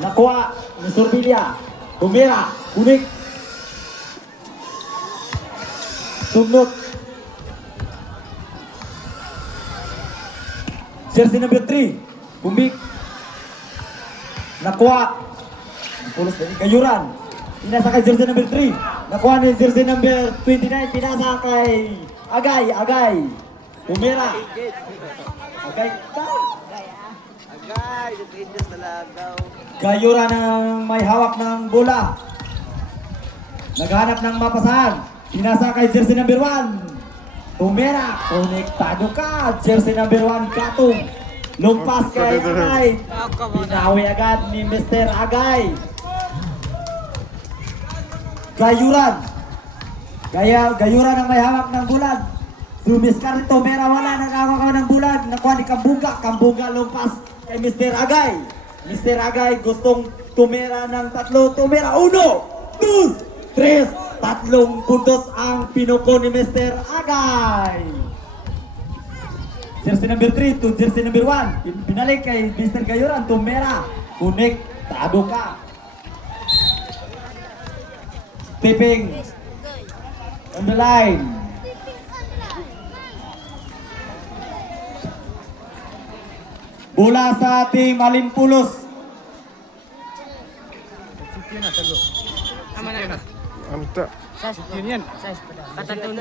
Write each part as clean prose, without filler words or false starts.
Nakuha ni Sorbilia. Tumira. Kunik. Sugnot. Jersey number 3. Kumbik. Nakuha. Pulos dari Gayuran. Pinasa kay jersey number 3. Nakuha ni jersey number 29. Pinasa kay Agay. Tumira. Agay. Agay, depende sa lagaw. Gayuran ang may hawak ng bola. Naghanap ng mapasahan. Pinasa kay jersey number 1. Tumira. Konektado ka. Jersey number 1. Katong. Lumpas kay Agay. Pinawi agad ni Mr. Agay. Gayuran. Gayuran ang may hawak ng bulan. Dumiskar ito. Mera wala. Nag-hawak ng bulan. Nakuha ni Kambuga. Kambuga lumpas kay Mr. Agay. Mr. Agay gustong tumira ng 3. Tumira 1, 2, 3. 3 puntos ang pinuko ni Mr. Agay. Jersey number 3 to jersey number 1. Pinalik kay Mr. Gayuran. Tumira. Konektado ka. Stepping on the line. Bola sa Team Alimpulos. Anta. Yun. Katatun.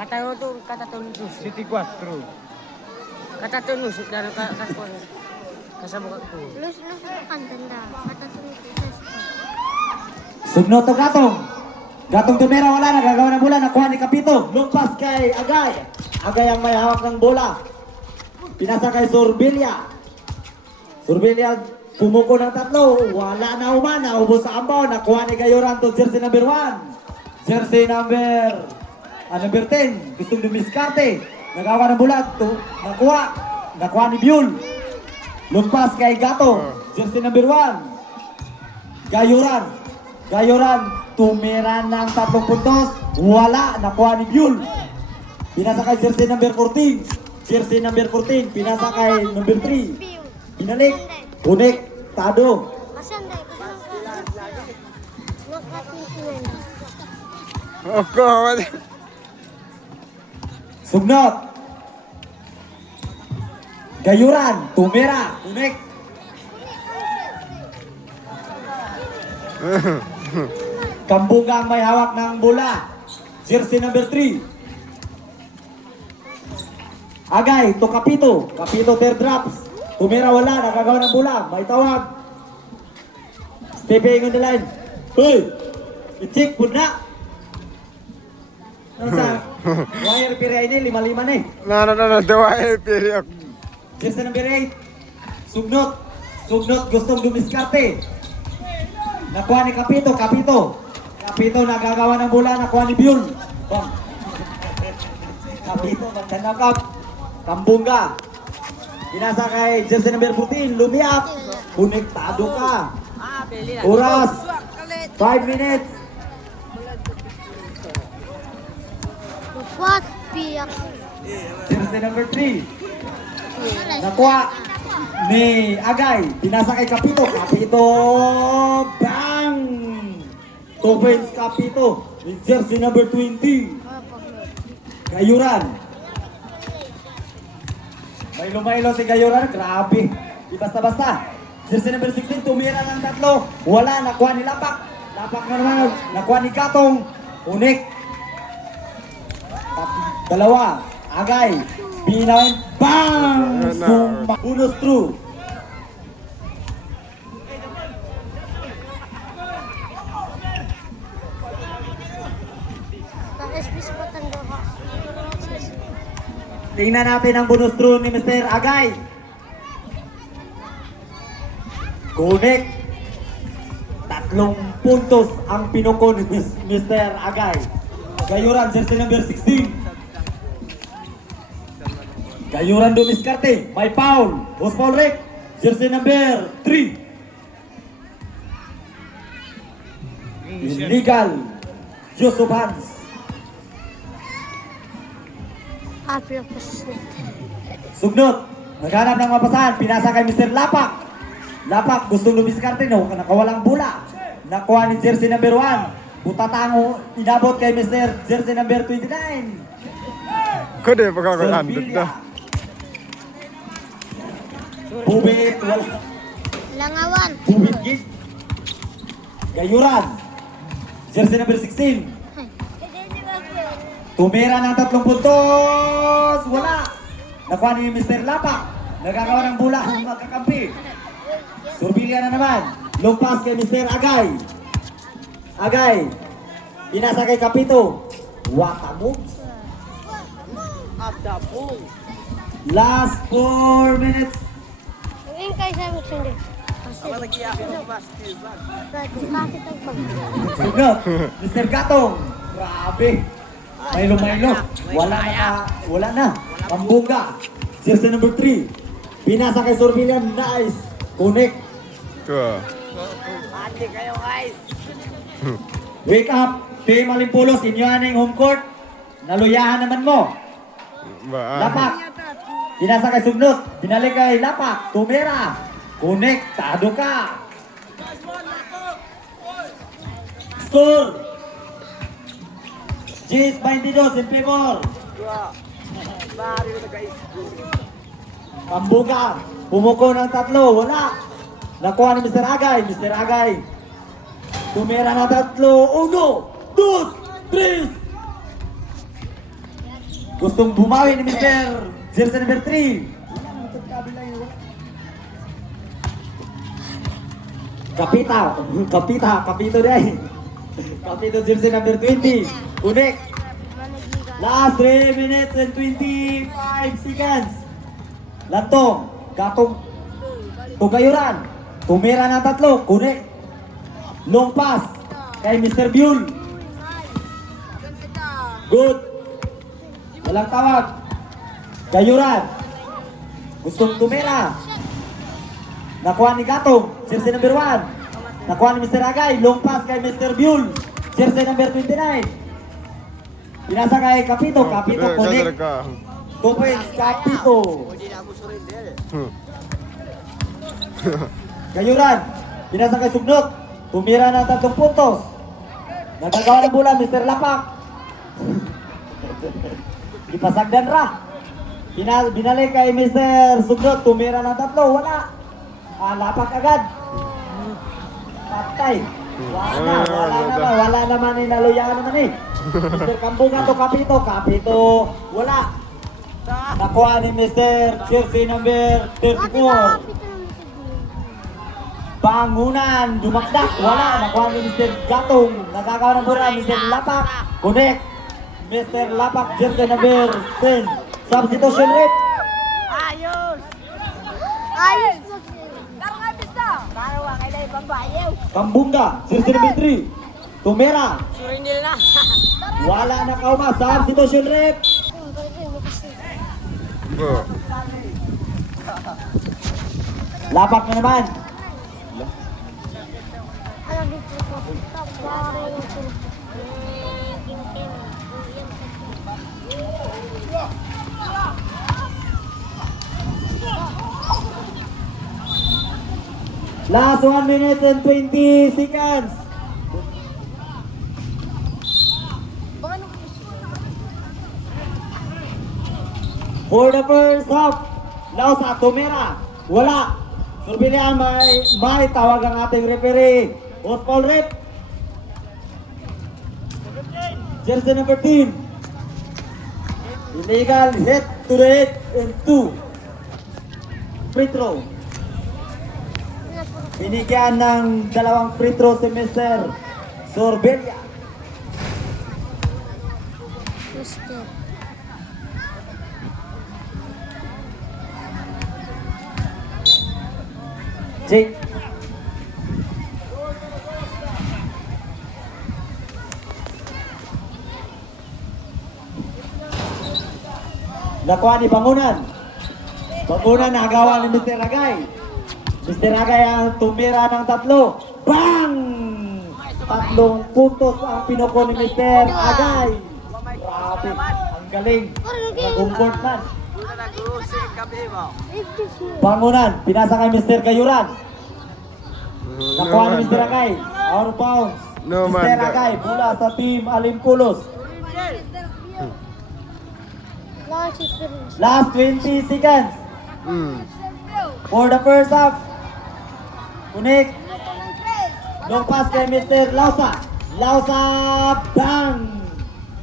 Katayo tu katatun tu. City 4. Katatun tu dari kasama ko. Lus kan tanda. Kata sunod Sugno to Gatong. Gatong tumira wala. Nagagawa ng bola. Nakuha ni Kapito. Lumpas kay Agay. Agay ang may hawak ng bola. Pinasa kay Sorbilia. Sorbilia pumuko ng 3. Wala na umana. Ubos sa ambaw. Nakuha ni Gayuran to jersey number 1. Jersey number 10. Gustong dumiskarte. Nagawa ng bola. Nakuha. Nakuha ni Biul. Lumpas kay Gato. Jersey number 1. Gayuran. Tumira ng 3 puntos. Wala. Nakuha ni Biul. Pinasa kay jersey number 14. Jersey number 14, pinasa kay number 3. Binalik, konektado. Sugnot. Gayuran, tumira, kunik. Kambuga ang may hawak ng bola. Jersey number 3. Agay, to Kapito. Kapito third drops. Tumira wala, nagagawa ng bola. May tawag. Stepping on the line. Hoy! I-check po na. Ano sa? Wire piri ini 5-5 na eh. No. Dawai period. Jersey number 8. Sugnot gustong dumiskarte. Nakuha ni Kapito. Kapito nagagawa ng bola. Nakuha ni Biul. Bang. Kapito magtanakap. Kambunga. Pinasa kay jersey number 14. Lumiap. Konektado ka. Oras. 5 minutes. What piyak? Jersey number 3. Nakuha ni Agay. Pinasa kay Kapito. Bang! 2 points Kapito. Jersey number 20. Gayuran. May lumaylo si Gayuran. Grabe. Di basta-basta. Jersey number 16. Tumira ng 3. Wala. Nakuha ni Lapak. Lapak na naman. Nakuha ni Gatong. Unik. 2. Agay. Binain. Bang! Sumba. Unos through. Ka-SBS pa tanda ka. Tingnan natin ang bonus throw ni Mr. Agay. Connect. 3 puntos ang pinuko ni Mr. Agay. Gayuran, jersey number 16. Gayuran dumiskarte. May foul. Boss foul rec. Jersey number 3. Illegal. Use of hands. Apil ko sa Sugnot. Naghanap ng mapasahan. Pinasa kay Mr. Lapak. Lapak, gustong lumiskarte, no? Nakawalang bola. Nakuha ni jersey number 1. Butatango, inabot kay Mr. Jersey number 29. Kude pa ka andot Sorbilia. na. Bubit, wala. Langawan. Bubit git. Gayuran. Jersey number 16. Tumira ng 3 puntos. Wala. Nakuha ni Mr. Lapak. Nagkakawa ng bola ang magkakampi. Sorbilia na naman. Long pass kay Mr. Agay. Agay. Pinasa kay Kapito. Waka moves. Abdabong. Last 4 minutes. Yung kay sa sindi. Apa lagi ako ng basket bag. Bakit ang pag... Sunod. Mr. Gatong. Grabe. Maylo. Wala na. Pambungga. Jersey number 3. Pinasa kay Sorbilia. Nice. Connect. Tuwa. Ate kayo guys. Wake up. Team Alimpulos. Inyo aning home court. Naluyahan naman mo. Ba. Lapak. Pinasa kay Sugnot. Pinalik kay Lapak. Tumira. Konektado ka. Score. Jace 22 in favor. Bari na guys. Pambuka. Pumuko ng 3. Wala. Nakuha ni Mr. Agay. Mr. Agay. Tumira ng 3. 1, 2, 3. Gustong bumawi ni Mr. Jersey number 3. Kapito dahil. Kapito jersey number 20. Unik. Last 3 minutes and 25 seconds. Lantong. Gatong. Tugayuran. Tumira ng 3. Kunik. Long pass. Kay Mr. Buell. Good. Walang tawag. Gayuran. Gustong tumira. Nakuha ni Gatong. Jersey number 1. Nakuha ni Mr. Agay. Long pass kay Mr. Buell. Jersey number 29. Pinasa kay Kapito. Kapito connect. 2 points. Kapito. Hindi na ako surrender. Gayuran. Pinasa kay Sugnot. Tumira ng 3 puntos. Nagagawa ng bola Mr. Lapak. Ipasagdan ra. Binalik kay Mr. Sugnot. Tumira ng 3. Wala. Lapak agad. Patay. Wala naman eh. Naluyahan naman eh. Mr. Kambunga to Kapito. Kapito. Wala. Nakuha ni Mr. Jersey number 34. Bangunan. Dumakdak. Wala. Nakuha ni Mr. Gatong. Nagkakawa ng bola. Mr. Lapak. Connect. Mr. Lapak. Jersey number 10. Substitution rate. Ayos! Ayos! Karong abis na! Karo ang kailangan pambayaw. Kambunga. Jersey number 3. Tumera. Surindil na. Wala na kauma. Substitution rate. Ba. Lapak na naman. Ano dito ko? Tapos yung Last 1 minute and 20 seconds. For the first half, Lausa, Tumira, wala. Sorbilia, may tawag ang ating referee. Oscall rep. Jersey number 10. Illegal hit to the head and 2. Free throw. Binigyan ng 2 free throw si Mr. Sorbelia. Mister. Jake. Nakuha ni Bangunan. Bangunan nagawa ni Mr. Agay. Mr. Agay ang tumira ng 3. Bang! 3 puntos ang pinuko ni Mr. Agay. Grabe, ang galing. Nag-umport man. Una na grocery kami mo. Bangunan, pinasa kay Mr. Gayuran. Nakuha ni Mr. Agay. Out of bounds. No, Mr. man. Agay, bola sa team Alimpulos. Last experience. Last 20 seconds Hmm. for the first half. Kunik. Long pass kay Mr. Lausa. Lausa, bang!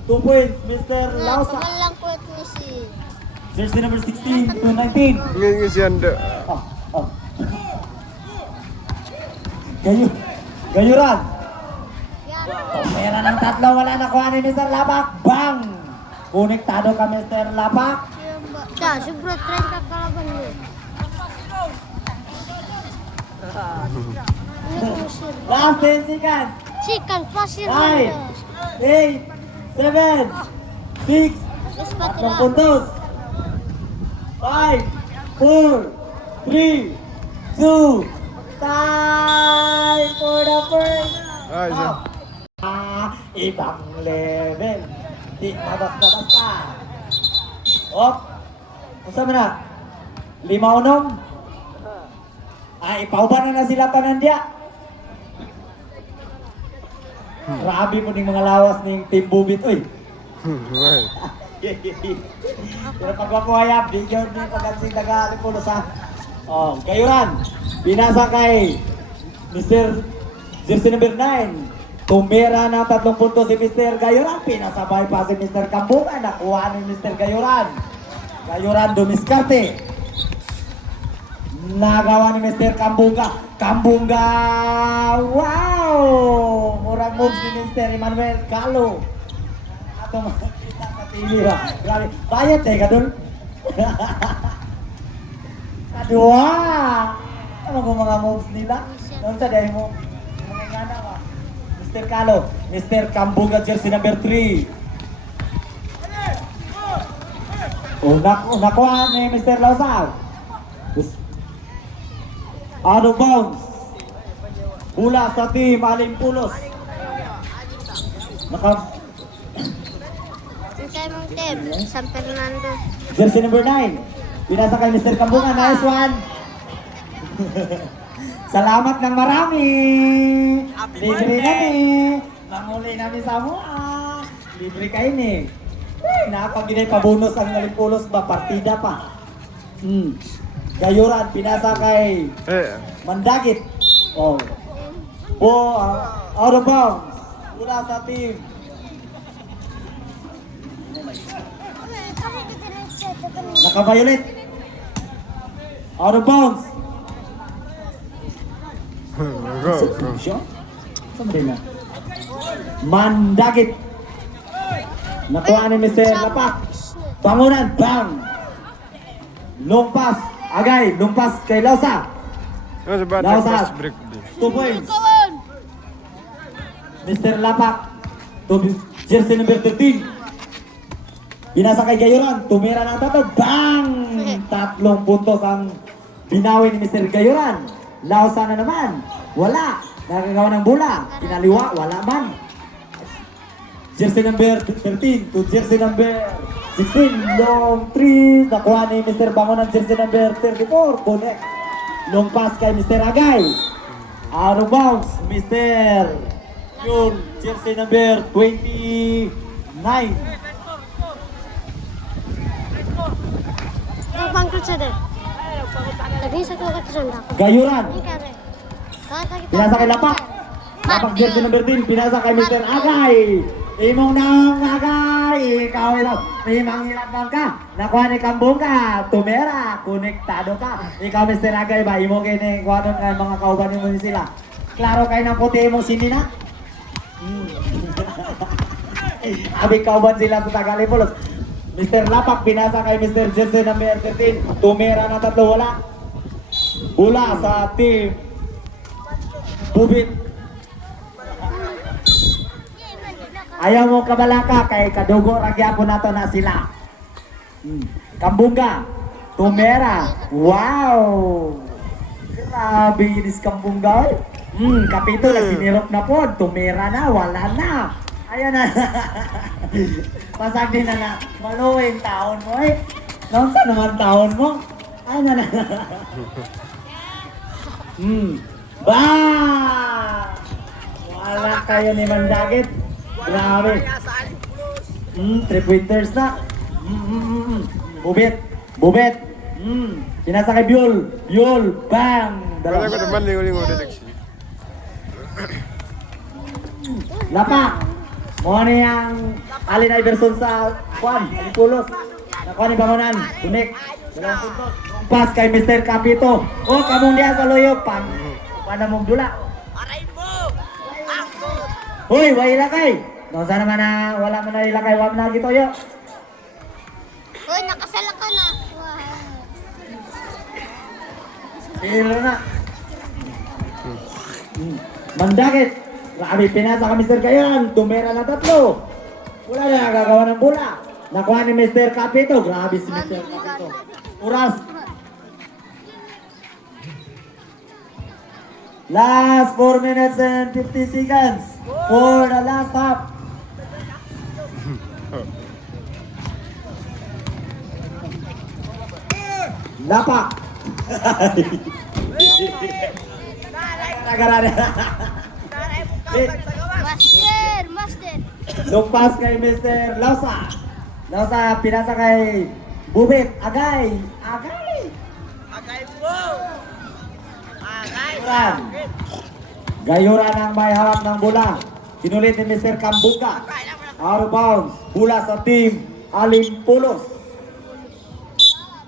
2 points, Mr. Lausa. Walang kwet ni si... Jersey number 16 to 19. Ngisian de. Oh, oh. Gayuran. Tumira ng tatlo, wala nakuha ni Mr. Lapak. Bang! Konektado ka, Mr. Lapak. Siya, siguro 30 kalaban mo. Ano mo siya? Last 10 seconds. Chicken, plus yun. 5, 8, 7, 6, Yes, tatlong patira. puntos. 5, 4, 3, 2, time for the first. Ay, siya. Ibang level. Di mabasta-basta. Op. Unsa man na? 5-6. Ipauban na sila tanan dia. Grabe po ning mga lawas ning Team Bubit. Uy. Right. Pero pagwapuhayap, di yun yung pag-agsing Alipulos ha. Oh, Gayuran. Pinasa kay Mr. Jersey number 9. Tumira ng 3 puntos si Mr. Gayuran. Pinasabay pa si Mr. Kambunga. Nakuha ni Mr. Gayuran. Gayuran dumiskarte. Nagawa ni Mr. Kambunga. Kambunga! Wow! Murag moves ni Mr. Emmanuel Calo. Ato makakita ka TV ba? Grabe. Bayad eh, kadul. Kadua! Ano kung mga moves nila? Noon sa dahil mo. Mga ngana ka. Mr. Calo. Mr. Kambunga jersey number 3. Nakuha ni Mr. Lausaw. Out of bounds. Bola sa team Alimpulos. Hintay mong tip, San Fernando. Jersey number 9. Pinasa kay Mr. Kambunga. Nice one. Salamat ng marami. Libre na ni. Mamuli namin sa mua. Libre kayo ni. Napaginay pa bonus ang Alimpulos ba? Partida pa. Gayuran, pinasa kay Eh. Mandagit. Oh. Out of bounds. Mula sa team. Naka-violet. Out of bounds. Go, go. Siya? Saan ba na? Mandagit. Nakuha ni Mr. Lapak. Bangunan, bang! Long pass. Agay, long pass kay Lausa. Ano ba Lausa. fast break di? 2 points. Mr. Lapak. To jersey number 13. Binasa kay Gayuran. Tumira ng tato. Bang! 3 puntos ang binawi ni Mr. Gayuran. Lausa na naman. Wala. Nakagawa ng bola. Kinaliwa. Wala man. Jersey number 13 to jersey number 16. Long 3. Nakuha ni Mr. Bangon ng jersey number 34. Connect. Long pass kay Mr. Agay. Out of bounds. Mr. Yung jersey number 29. Bangkrut siya din. Lagi sa kukat siya na. Gayuran. Ini kare. Pinasa kay Lapak. Lapak jersey number 10. Pinasa kay Mr. Agay. Imong nang Agay. Ikaw ito. Imang ilang ka. Nakuha ni Kambunga. Tumera. Konektado ka. Ikaw Mr. Agay ba? Imo kayo ni kuhanon ka mga kauban mo sila. Klaro kayo ng puti mo sinina. Abi kauban sila sa Tagalipulos. Mr. Lapak pinasa kay Mr. Jersey number 13. Tumera na 3. Wala. Bola sa team Bubit. Ayaw mo kabalaka kay kadugo ragyapon nato na sila. Kambunga. Tumera. Wow. Grabe inis Kambunga. Kapito na sinirok na po. Tumera na. Wala na. Ayan na. Pasag din na maluwing taon mo eh. Nung sa naman taon mo? Ayan na. Bang! Wala kayo ni Mandagit. Grabe. 3-pointers na. Bubit. Bubit. Pinasa kay Biol. Biol. Bang! Wala ko Dalawa. naman lingo-lingo detection. Lapak. Mo ni ang alin ay version sa Juan, Alipulos. Nakuha ni Bangunan, Tunik. Dalawang puntos. Pas kay Mr. Capito. Oh, kamong diya sa loyo pang panamong dula. Hoy, wa ilakay. No sana man na wala man na ilakay, wa man na gitoyo. Uy, nakasala ka na. Wow. Pero na. Mandakit. Grabe, pinasa ka Mr. Kayan. Tumera na 3. Wala na nagagawa ng bola. Nakuha ni Mr. Capito. Grabe si Mr. Capito. Oras. Last 4 minutes and 50 seconds for the last half. Lapak. Nagarana. Master, master. Lumpas kay Mr. Lausa. Lausa, pinasa kay Bubit. Agay. Agay. Gayuran. Gayuran ang may hawak ng bola. Kinulit ni Mr. Kambuka. Out of bounds. Bola sa team Alimpulos.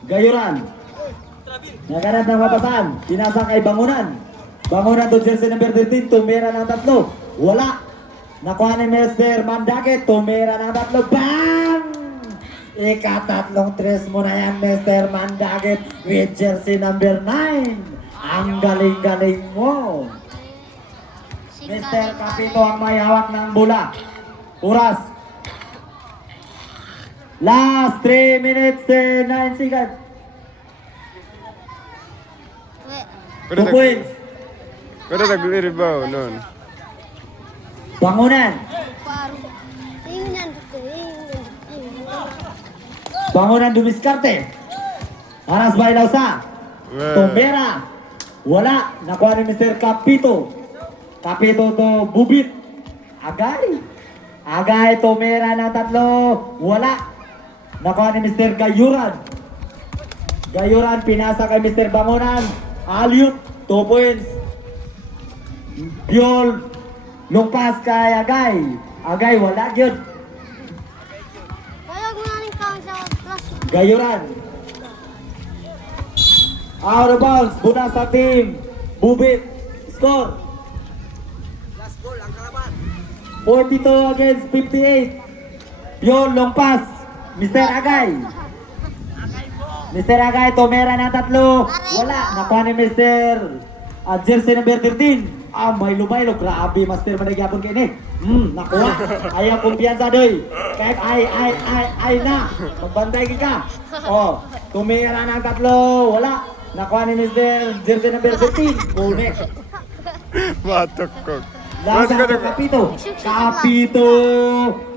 Gayuran. Naganap ng mapasan. Pinasa kay Bangunan. Bangunan to jersey number 13. Tumira ng 3. Wala. Nakuha ni Mr. Mandakit. Tumira ng 3. Bang! Ika-3 tres mo na yan, Mr. Mandakit. With jersey number 9. Ang galing-galing mo. Mr. Capito ang may hawak ng bola. Oras. Last 3 minutes and 9 seconds. Pero 2 points. nag-rebound noon. Bangunan. Paru. Tingnan ko, tingnan. Bangunan dumiskarte. Aras by Lausa. Tumera. Wala. Nakuha ni Mr. Capito. Capito to Bubit. Agay. Agay. Tumera ng 3. Wala. Nakuha ni Mr. Gayuran. Gayuran pinasa kay Mr. Bangunan. Aliut. 2 points. Biol. Lumpas kay Agay. Agay. Wala yun. Kaya gumaling ka sa class. Gayuran. Out of bounds. Muna sa team. Bubit. Score. 42 against 58. Yun, long pass. Mr. Agay. Mr. Agay, tumera ng 3. Wala. Nakuha ni Mr. Jersey number 13. May lumaylo. Grabe, Master Managyapon kayo ni. Nakuha. Ayaw kumpiyansa doy. Kahit ay na. Magbantay ka. Oh, tumera ng 3. Wala. Nakuha ni Mr. Jersey number 13. Kunik. Matok ko. Lasa ko Kapito. Kapito.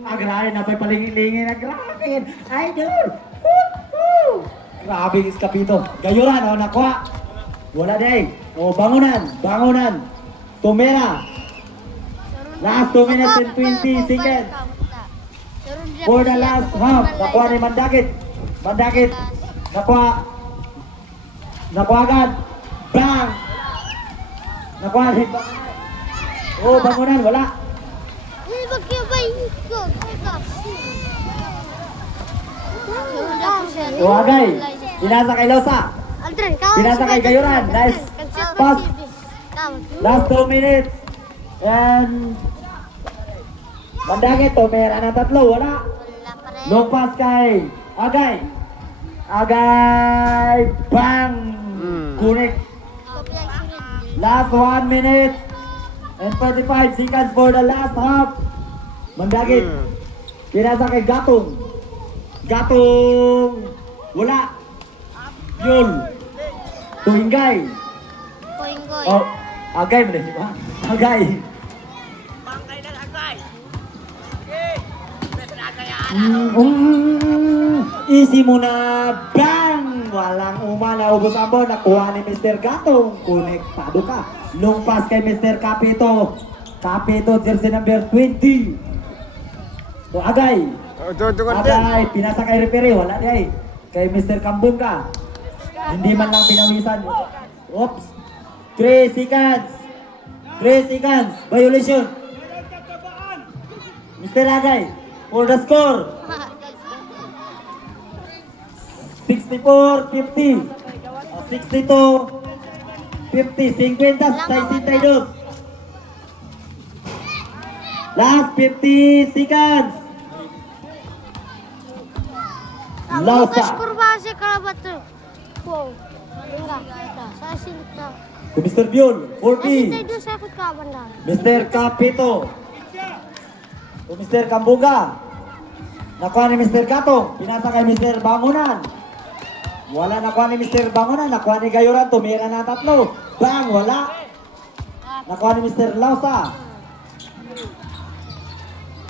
Agrahe na pa'y palingin-lingin. Agrahe. Idol. Woo-hoo. Grabe is Kapito. Gayuran. O, nakuha. Wala day. O, bangunan. Bangunan. Tumera. Last 2 minutes and 20 seconds. For the last half. Nakuha ni Mandakit. Mandakit. Nakuha. Nakuha agad. Bang. Nakuha ni Bangunan. Oh, bangunan, wala. Uy, magkibay ko. O, Agay. Pinasa kay Lausa. Aldrin, ka. Pinasa kay Gayuran. Nice pass. Last 2 minutes. And Mandakit, tumera ng 3. Wala. Long pass kay Agay. Agay. Bang. Kunik. Last 1 minute and 45 seconds for the last half. Mandagit. Pinasa kay Gatong. Gatong. Wala. Yun. Tuhingay. Poinggoy. Oh, Agay mo di ba? Agay. Easy muna. Bang! walang umana, ubos ang ball, nakuha ni Mr. Gatong, konektado ka. Long pass kay Mr. Capito. Capito, jersey number 20. To Agay. Oh, ito konten. Agay, pinasa kay referee, wala di ay. Kay Mr. Kambungka. Hindi man lang pinawisan. Oops. 3 seconds. 3 seconds. Violation. Mr. Agay, for the score. 64-50. 62-50. 50-62. Last 50 seconds. Lausa. Kurba si kalabat tu. Wow. Enggak, kita. Saya sinta. To Mr. Biol, Saya sinta 40. itu saya ikut ke banda. Mr. Capito. To Mr. Kambuga. Nakuha ni Mr. Gatong. Pinasa kay Mr. Bangunan. Wala nakuha ni Mr. Bangunan. Nakuha ni Gayuran. Tumira na 3. Bang, wala. Nakuha ni Mr. Lausa.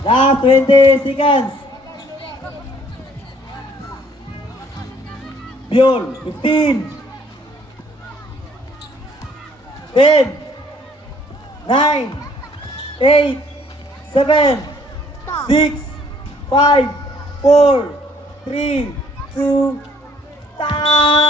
Last 20 seconds. Biol, 15. 10. 9. 8. 7. 6. 5. 4. 3. 2. Time!